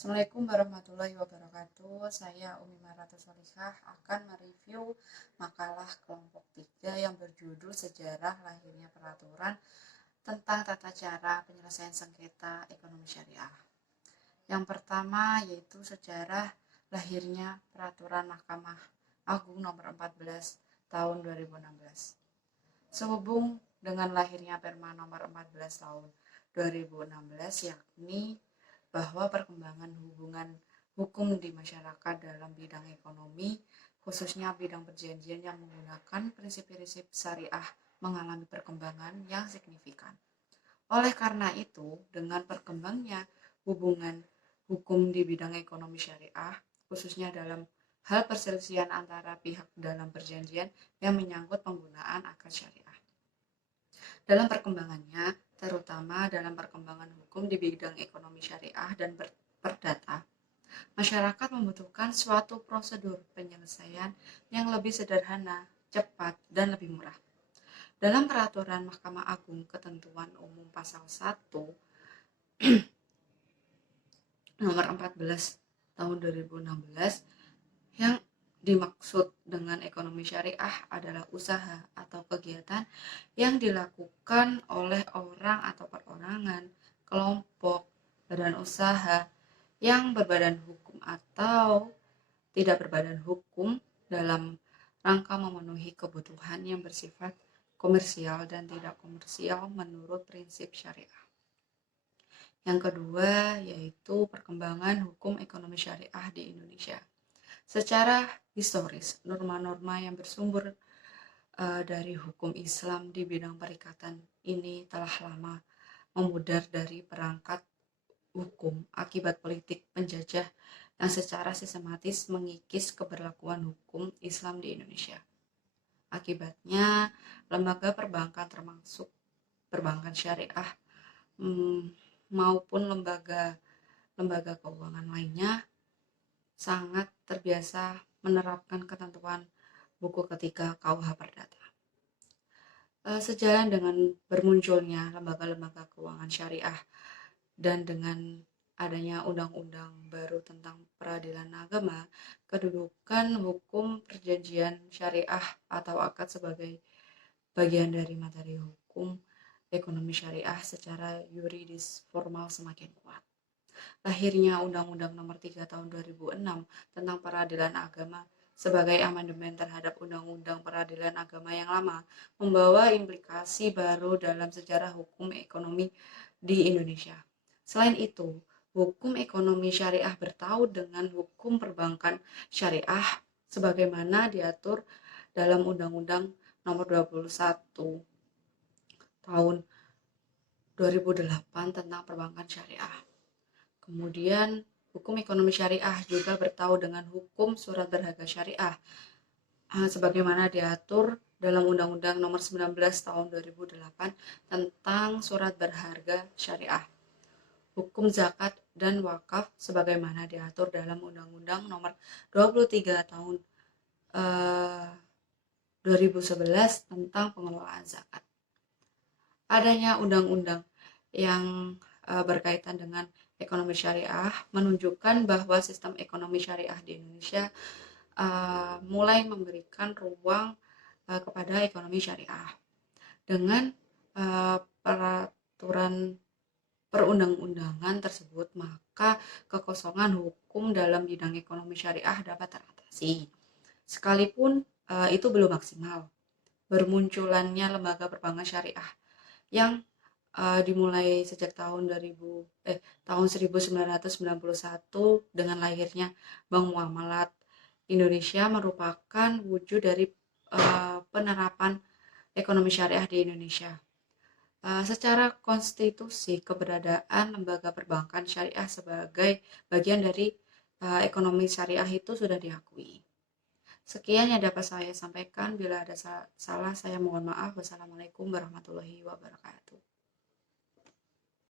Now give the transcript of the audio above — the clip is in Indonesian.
Assalamualaikum warahmatullahi wabarakatuh. Saya Umi Marata Solikah akan mereview makalah kelompok 3 yang berjudul Sejarah Lahirnya Peraturan tentang Tata Cara Penyelesaian Sengketa Ekonomi Syariah. Yang pertama yaitu sejarah lahirnya Peraturan Mahkamah Agung Nomor 14 tahun 2016. Sehubung dengan lahirnya Perma Nomor 14 tahun 2016, yakni bahwa perkembangan hubungan hukum di masyarakat dalam bidang ekonomi, khususnya bidang perjanjian yang menggunakan prinsip-prinsip syariah, mengalami perkembangan yang signifikan. Oleh karena itu, dengan berkembangnya hubungan hukum di bidang ekonomi syariah, khususnya dalam hal perselisihan antara pihak dalam perjanjian yang menyangkut penggunaan akad syariah. Dalam perkembangannya, terutama dalam perkembangan hukum di bidang ekonomi syariah dan perdata, masyarakat membutuhkan suatu prosedur penyelesaian yang lebih sederhana, cepat, dan lebih murah. Dalam peraturan Mahkamah Agung Ketentuan Umum Pasal 1 Nomor 14 tahun 2016 yang dimaksud dengan ekonomi syariah adalah usaha atau kegiatan yang dilakukan oleh orang atau perorangan, kelompok, badan usaha yang berbadan hukum atau tidak berbadan hukum dalam rangka memenuhi kebutuhan yang bersifat komersial dan tidak komersial menurut prinsip syariah. Yang kedua yaitu perkembangan hukum ekonomi syariah di Indonesia. Secara historis, norma-norma yang bersumber dari hukum Islam di bidang perikatan ini telah lama memudar dari perangkat hukum akibat politik penjajah yang secara sistematis mengikis keberlakuan hukum Islam di Indonesia. Akibatnya, lembaga perbankan termasuk perbankan syariah maupun lembaga keuangan lainnya sangat terbiasa menerapkan ketentuan buku ketiga KUH Perdata. Sejalan dengan bermunculnya lembaga-lembaga keuangan syariah dan dengan adanya undang-undang baru tentang peradilan agama, kedudukan hukum perjanjian syariah atau akad sebagai bagian dari materi hukum ekonomi syariah secara yuridis formal semakin kuat. Lahirnya Undang-Undang Nomor 3 Tahun 2006 tentang Peradilan Agama sebagai amandemen terhadap Undang-Undang Peradilan Agama yang lama membawa implikasi baru dalam sejarah hukum ekonomi di Indonesia. Selain itu, hukum ekonomi syariah bertaut dengan hukum perbankan syariah sebagaimana diatur dalam Undang-Undang Nomor 21 Tahun 2008 tentang perbankan syariah. Kemudian, hukum ekonomi syariah juga bertaut dengan hukum surat berharga syariah sebagaimana diatur dalam Undang-Undang Nomor 19 Tahun 2008 tentang surat berharga syariah. Hukum zakat dan wakaf sebagaimana diatur dalam Undang-Undang Nomor 23 Tahun 2011 tentang pengelolaan zakat. Adanya undang-undang yang berkaitan dengan ekonomi syariah menunjukkan bahwa sistem ekonomi syariah di Indonesia mulai memberikan ruang kepada ekonomi syariah dengan peraturan perundang-undangan tersebut, maka kekosongan hukum dalam bidang ekonomi syariah dapat teratasi. Sekalipun itu belum maksimal, bermunculannya lembaga perbankan syariah yang dimulai sejak tahun 1991 dengan lahirnya Bank Muamalat Indonesia merupakan wujud dari penerapan ekonomi syariah di Indonesia. Secara konstitusi, keberadaan lembaga perbankan syariah sebagai bagian dari ekonomi syariah itu sudah diakui. Sekian yang dapat saya sampaikan. Bila ada salah, saya mohon maaf. Wassalamualaikum warahmatullahi wabarakatuh.